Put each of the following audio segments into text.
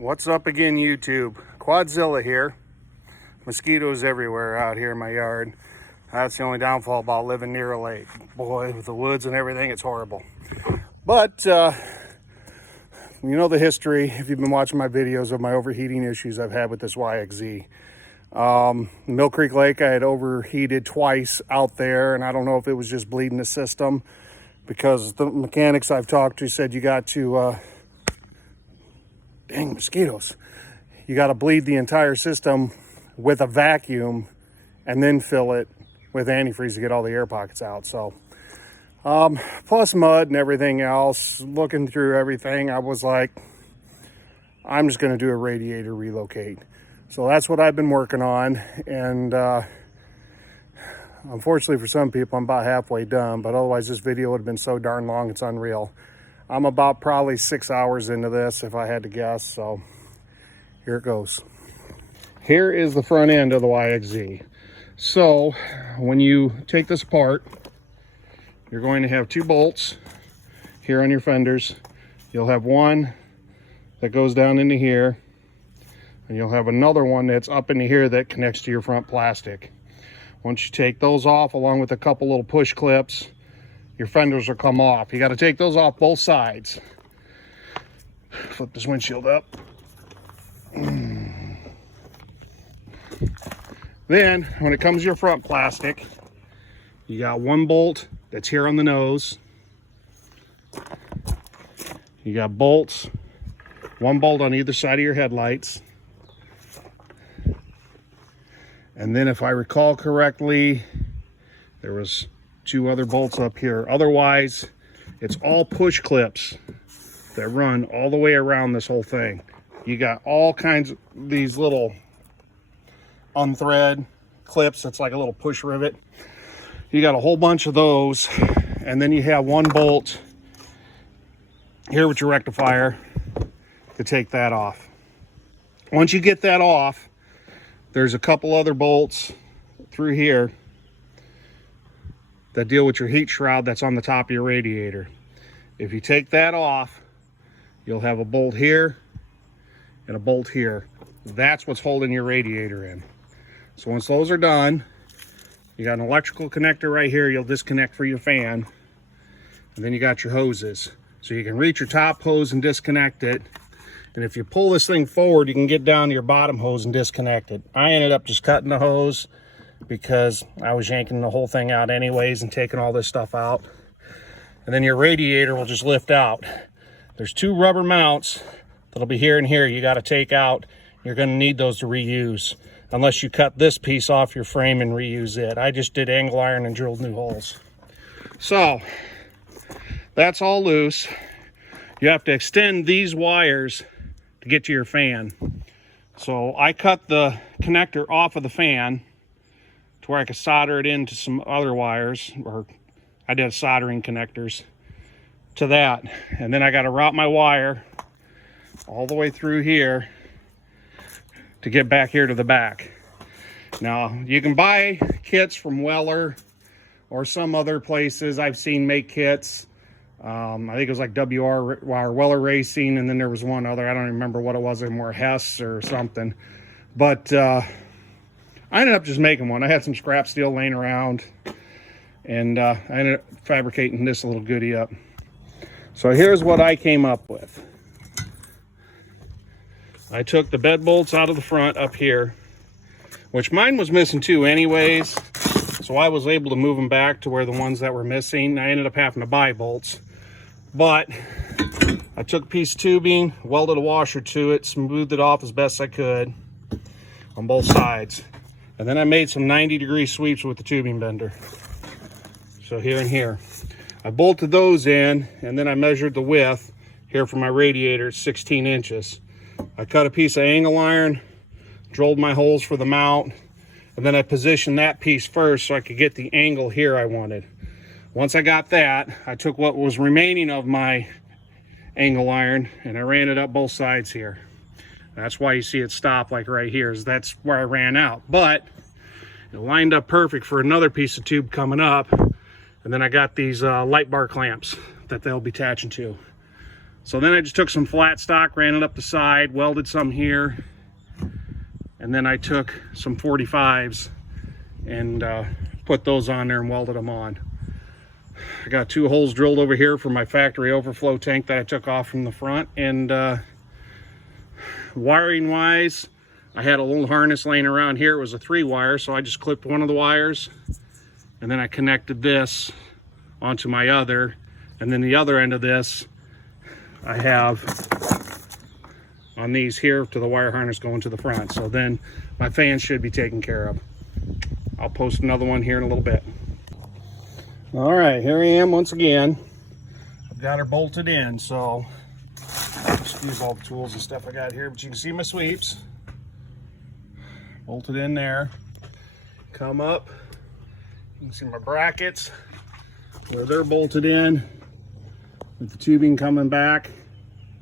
What's up again, YouTube? Quadzilla here. Mosquitoes everywhere out here in my yard. That's the only downfall about living near a lake. Boy, with the woods and everything, it's horrible. But, you know the history, if you've been watching my videos of my overheating issues I've had with this YXZ. Mill Creek Lake, I had overheated twice out there, and I don't know if it was just bleeding the system, because the mechanics I've talked to said you got to, dang mosquitoes, you got to bleed the entire system with a vacuum and then fill it with antifreeze to get all the air pockets out. So plus mud and everything else, looking through everything, I was like, I'm just going to do a radiator relocate. So that's what I've been working on, and unfortunately for some people I'm about halfway done, but otherwise this video would have been so darn long it's unreal. I'm about probably 6 hours into this if I had to guess, so here it goes. Here is the front end of the YXZ. So when you take this apart, you're going to have two bolts here on your fenders. You'll have one that goes down into here, and you'll have another one that's up into here that connects to your front plastic. Once you take those off, along with a couple little push clips, your fenders will come off. You got to take those off both sides. Flip this windshield up. Then, when it comes to your front plastic, you got one bolt that's here on the nose. You got bolts, one bolt on either side of your headlights. And then, if I recall correctly, there was two other bolts up here. Otherwise, it's all push clips that run all the way around this whole thing. You got all kinds of these little unthread clips. It's like a little push rivet. You got a whole bunch of those, and then you have one bolt here with your rectifier to take that off. Once you get that off, there's a couple other bolts through here that deal with your heat shroud that's on the top of your radiator. If you take that off, you'll have a bolt here and a bolt here. That's what's holding your radiator in. So once those are done, you got an electrical connector right here you'll disconnect for your fan, and then you got your hoses. So you can reach your top hose and disconnect it, and if you pull this thing forward, you can get down to your bottom hose and disconnect it. I ended up just cutting the hose because I was yanking the whole thing out anyways and taking all this stuff out. And then your radiator will just lift out. There's two rubber mounts that'll be here and here you got to take out. You're going to need those to reuse, unless you cut this piece off your frame and reuse it. I just did angle iron and drilled new holes. So that's all loose. You have to extend these wires to get to your fan. So I cut the connector off of the fan to where I could solder it into some other wires, or I did soldering connectors to that. And then I got to route my wire all the way through here to get back here to the back. Now, you can buy kits from Weller or some other places I've seen make kits. I think it was like Weller Racing, and then there was one other, I don't remember what it was anymore, Hess or something. But I ended up just making one. I had some scrap steel laying around, and I ended up fabricating this little goodie up. So here's what I came up with. I took the bed bolts out of the front up here, which mine was missing too anyways, so I was able to move them back to where the ones that were missing. I ended up having to buy bolts, but I took a piece of tubing, welded a washer to it, smoothed it off as best I could on both sides, and then I made some 90-degree sweeps with the tubing bender. So here and here, I bolted those in, and then I measured the width here for my radiator at 16 inches. I cut a piece of angle iron, drilled my holes for the mount, and then I positioned that piece first so I could get the angle here I wanted. Once I got that, I took what was remaining of my angle iron and I ran it up both sides here. That's why you see it stop like right here, is that's where I ran out. But it lined up perfect for another piece of tube coming up, and then I got these light bar clamps that they'll be attaching to. So then I just took some flat stock, ran it up the side, welded some here, and then I took some 45s and put those on there and welded them on. I got 2 holes drilled over here for my factory overflow tank that I took off from the front. And wiring wise, I had a little harness laying around here. It was a 3-wire, so I just clipped one of the wires, and then I connected this onto my other, and then the other end of this I have on these here to the wire harness going to the front. So then my fans should be taken care of. I'll post another one here in a little bit. All right, here I am once again. I've got her bolted in, so I'll just use all the tools and stuff I got here, but you can see my sweeps. Bolted in there. Come up. You can see my brackets where they're bolted in with the tubing coming back.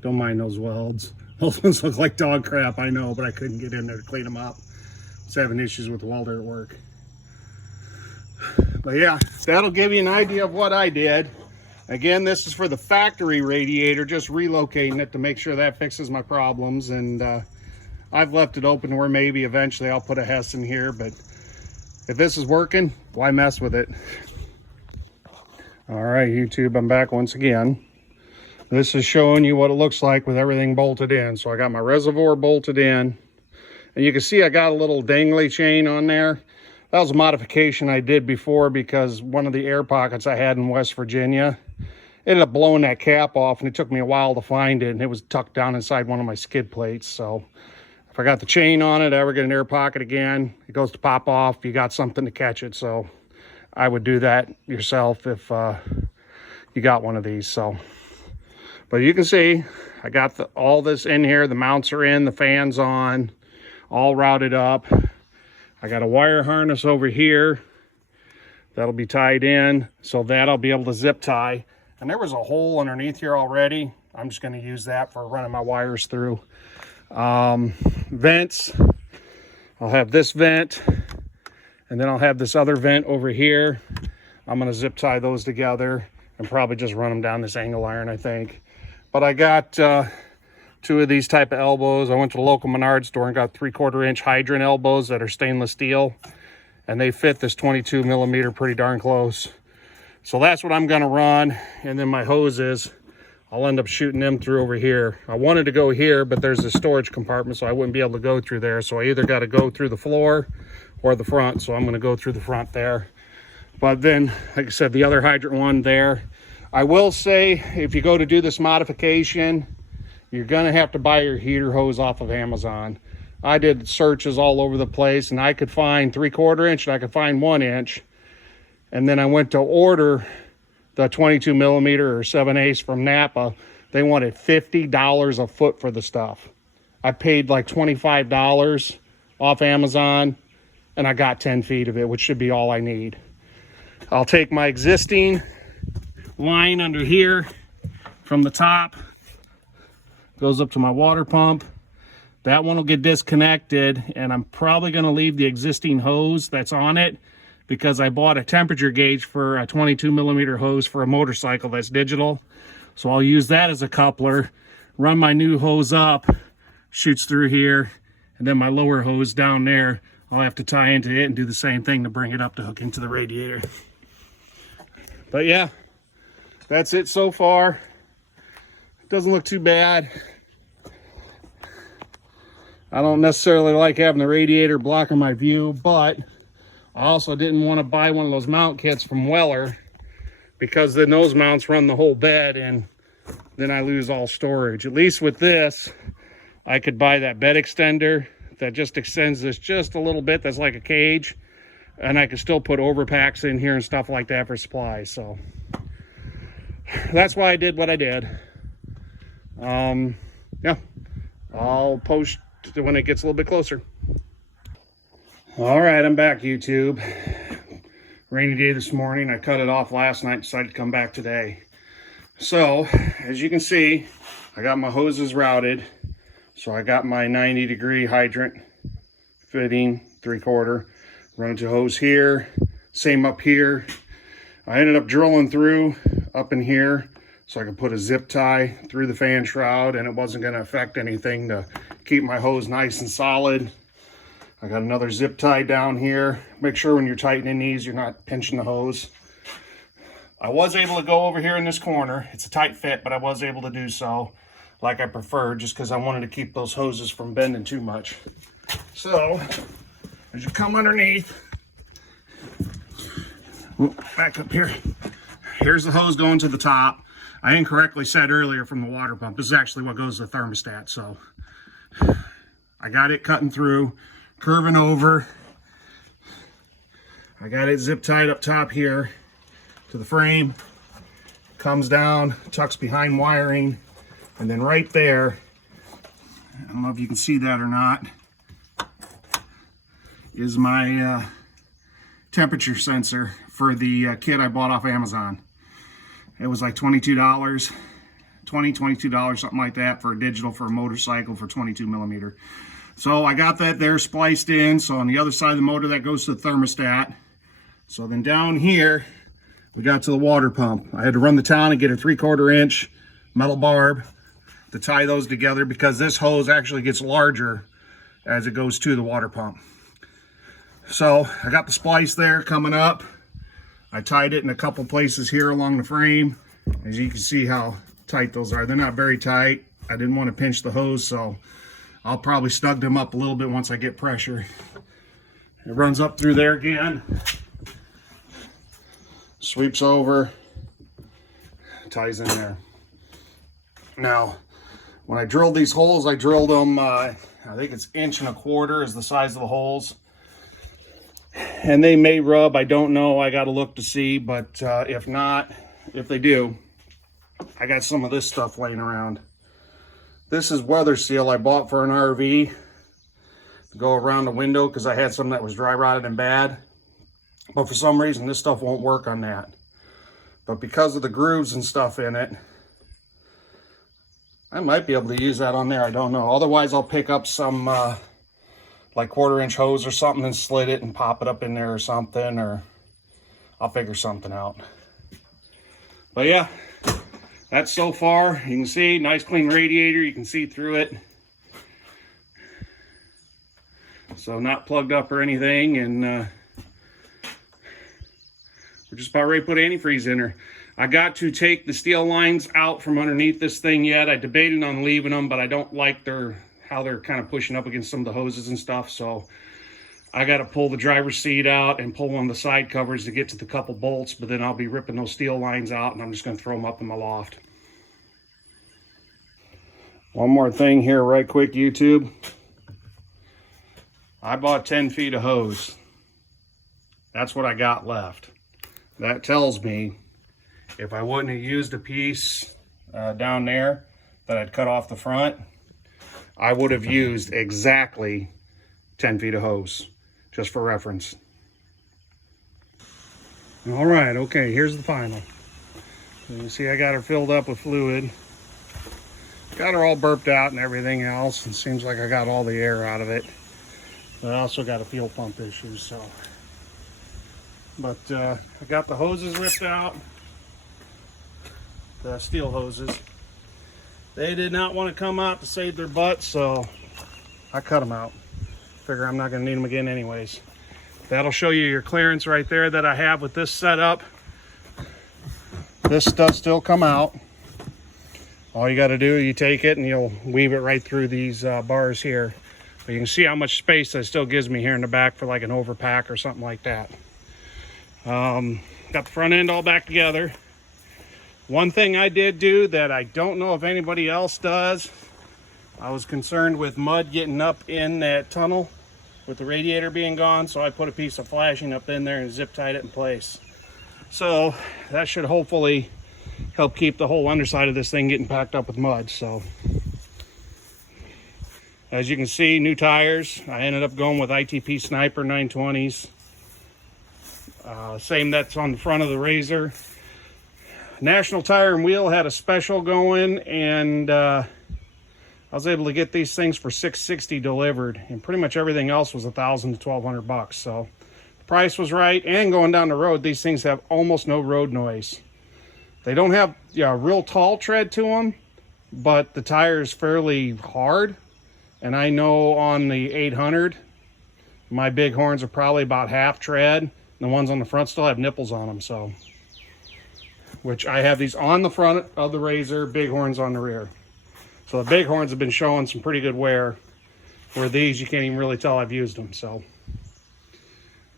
Don't mind those welds. Those ones look like dog crap, I know, but I couldn't get in there to clean them up. I was having issues with the welder at work. But yeah, that'll give you an idea of what I did. Again, this is for the factory radiator, just relocating it to make sure that fixes my problems. And I've left it open where maybe eventually I'll put a Hess in here, but if this is working, why mess with it? All right, YouTube, I'm back once again. This is showing you what it looks like with everything bolted in. So I got my reservoir bolted in, and you can see I got a little dangly chain on there. That was a modification I did before because one of the air pockets I had in West Virginia ended up blowing that cap off, and it took me a while to find it, and it was tucked down inside one of my skid plates. So if I got the chain on it, I ever get an air pocket again, it goes to pop off, you got something to catch it. So I would do that yourself if you got one of these. So, but you can see I got all this in here. The mounts are in, the fans on, all routed up. I got a wire harness over here that'll be tied in, so that I'll be able to zip tie. And there was a hole underneath here already. I'm just going to use that for running my wires through. Vents, I'll have this vent, and then I'll have this other vent over here. I'm going to zip tie those together and probably just run them down this angle iron, I think. But I got 2 of these type of elbows. I went to the local Menards store and got 3/4 inch hydrant elbows that are stainless steel, and they fit this 22 millimeter pretty darn close. So that's what I'm going to run. And then my hoses, I'll end up shooting them through over here. I wanted to go here, but there's a storage compartment, so I wouldn't be able to go through there. So I either got to go through the floor or the front. So I'm going to go through the front there. But then, like I said, the other hydrant one there. I will say, if you go to do this modification, you're gonna have to buy your heater hose off of Amazon. I did searches all over the place, and I could find 3/4 inch and I could find 1 inch. And then I went to order the 22 millimeter or 7/8 from Napa. They wanted $50 a foot for the stuff. I paid like $25 off Amazon, and I got 10 feet of it, which should be all I need. I'll take my existing line under here from the top, goes up to my water pump. That one will get disconnected, and I'm probably going to leave the existing hose that's on it because I bought a temperature gauge for a 22 millimeter hose for a motorcycle that's digital. So I'll use that as a coupler, run my new hose up, shoots through here, and then my lower hose down there, I'll have to tie into it and do the same thing to bring it up to hook into the radiator. But yeah, that's it so far. Doesn't look too bad. I don't necessarily like having the radiator blocking my view, but I also didn't want to buy one of those mount kits from Weller because then those mounts run the whole bed and then I lose all storage. At least with this, I could buy that bed extender that just extends this just a little bit. That's like a cage, and I could still put overpacks in here and stuff like that for supplies. So that's why I did what I did. Yeah, I'll post when it gets a little bit closer. All right, I'm back, YouTube. Rainy day this morning. I cut it off last night, decided to come back today. So as you can see, I got my hoses routed. So I got my 90-degree hydrant fitting 3/4, run into hose here, same up here. I ended up drilling through up in here, so I could put a zip tie through the fan shroud and it wasn't going to affect anything to keep my hose nice and solid. I got another zip tie down here. Make sure when you're tightening these, you're not pinching the hose. I was able to go over here in this corner. It's a tight fit, but I was able to do so like I preferred, just because I wanted to keep those hoses from bending too much. So, as you come underneath, back up here, here's the hose going to the top. I incorrectly said earlier from the water pump. This is actually what goes to the thermostat. So, I got it cutting through, curving over. I got it zip tied up top here to the frame. Comes down, tucks behind wiring, and then right there, I don't know if you can see that or not, is my temperature sensor for the kit I bought off Amazon. It was like $22, $22, something like that, for a digital for a motorcycle for 22 millimeter. So I got that there spliced in. So on the other side of the motor, that goes to the thermostat. So then down here, we got to the water pump. I had to run the town and get a 3/4 inch metal barb to tie those together, because this hose actually gets larger as it goes to the water pump. So I got the splice there coming up. I tied it in a couple places here along the frame. As you can see how tight those are. They're not very tight. I didn't want to pinch the hose, so I'll probably snug them up a little bit once I get pressure. It runs up through there again. Sweeps over, ties in there. Now, when I drilled these holes, I drilled them, I think it's 1.25 inches is the size of the holes. And they may rub, I don't know, I gotta look to see, but if not, if they do, I got some of this stuff laying around. This is weather seal I bought for an RV to go around the window, because I had some that was dry rotted and bad. But for some reason, this stuff won't work on that. But because of the grooves and stuff in it, I might be able to use that on there. I don't know. Otherwise, I'll pick up some like 1/4 inch hose or something and slit it and pop it up in there or something. Or I'll figure something out. But yeah, that's so far. You can see, nice clean radiator. You can see through it. So not plugged up or anything. And we're just about ready to put antifreeze in her. I got to take the steel lines out from underneath this thing yet. I debated on leaving them, but I don't like how they're kind of pushing up against some of the hoses and stuff. So I got to pull the driver's seat out and pull one of the side covers to get to the couple bolts, but then I'll be ripping those steel lines out and I'm just going to throw them up in my loft. One more thing here right quick, YouTube. I bought 10 feet of hose. That's what I got left. That tells me if I wouldn't have used a piece down there that I'd cut off the front, I would have used exactly 10 feet of hose, just for reference. All right, okay, here's the final. You can see I got her filled up with fluid. Got her all burped out and everything else. It seems like I got all the air out of it. But I also got a fuel pump issue, so. But I got the hoses ripped out, the steel hoses. They did not want to come out to save their butts, so I cut them out. Figure I'm not going to need them again anyways. That'll show you your clearance right there that I have with this setup. This does still come out. All you got to do, you take it and you'll weave it right through these bars here. But you can see how much space that still gives me here in the back for like an overpack or something like that. Got the front end all back together. One thing I did do that I don't know if anybody else does, I was concerned with mud getting up in that tunnel with the radiator being gone, so I put a piece of flashing up in there and zip tied it in place. So that should hopefully help keep the whole underside of this thing getting packed up with mud. So as you can see, new tires. I ended up going with ITP Sniper 920s. Same that's on the front of the Razor. National Tire and Wheel had a special going, and I was able to get these things for $660 delivered, and pretty much everything else was $1,000 to $1,200. So the price was right, and going down the road, these things have almost no road noise. They don't have real tall tread to them, but the tire is fairly hard. And I know on the 800, my big horns are probably about half tread. The ones on the front still have nipples on them, so. Which I have these on the front of the Razor, big horns on the rear. So the big horns have been showing some pretty good wear, where these you can't even really tell I've used them, so.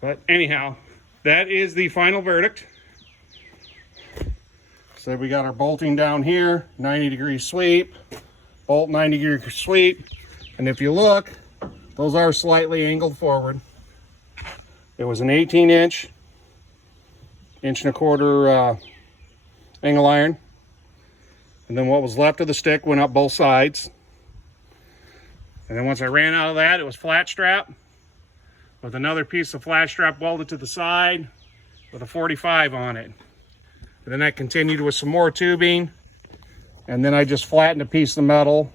But anyhow, that is the final verdict. So we got our bolting down here, 90-degree sweep, bolt 90-degree sweep. And if you look, those are slightly angled forward. It was an 18-inch, 1.25-inch angle iron. And then what was left of the stick went up both sides. And then once I ran out of that, it was flat strap with another piece of flat strap welded to the side with a 45 on it. And then I continued with some more tubing. And then I just flattened a piece of metal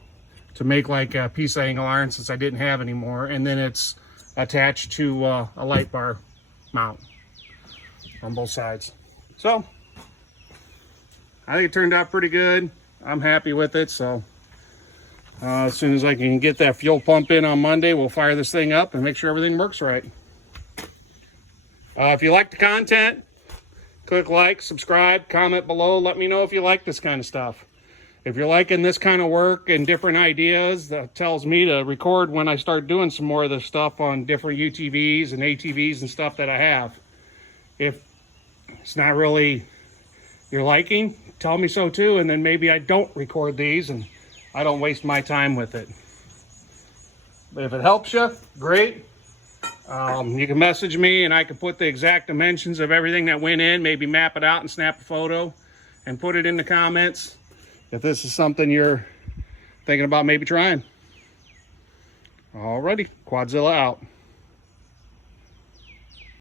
to make like a piece of angle iron since I didn't have any more. And then it's attached to a light bar mount on both sides. So I think it turned out pretty good. I'm happy with it. So as soon as I can get that fuel pump in on Monday, we'll fire this thing up and make sure everything works right. If you like the content, click like, subscribe, comment below. Let me know if you like this kind of stuff. If you're liking this kind of work and different ideas, that tells me to record when I start doing some more of this stuff on different UTVs and ATVs and stuff that I have. If it's not really your liking, tell me so too, and then maybe I don't record these and I don't waste my time with it. But if it helps you, great. You can message me and I can put the exact dimensions of everything that went in, maybe map it out and snap a photo and put it in the comments if this is something you're thinking about maybe trying. Alrighty, Quadzilla out.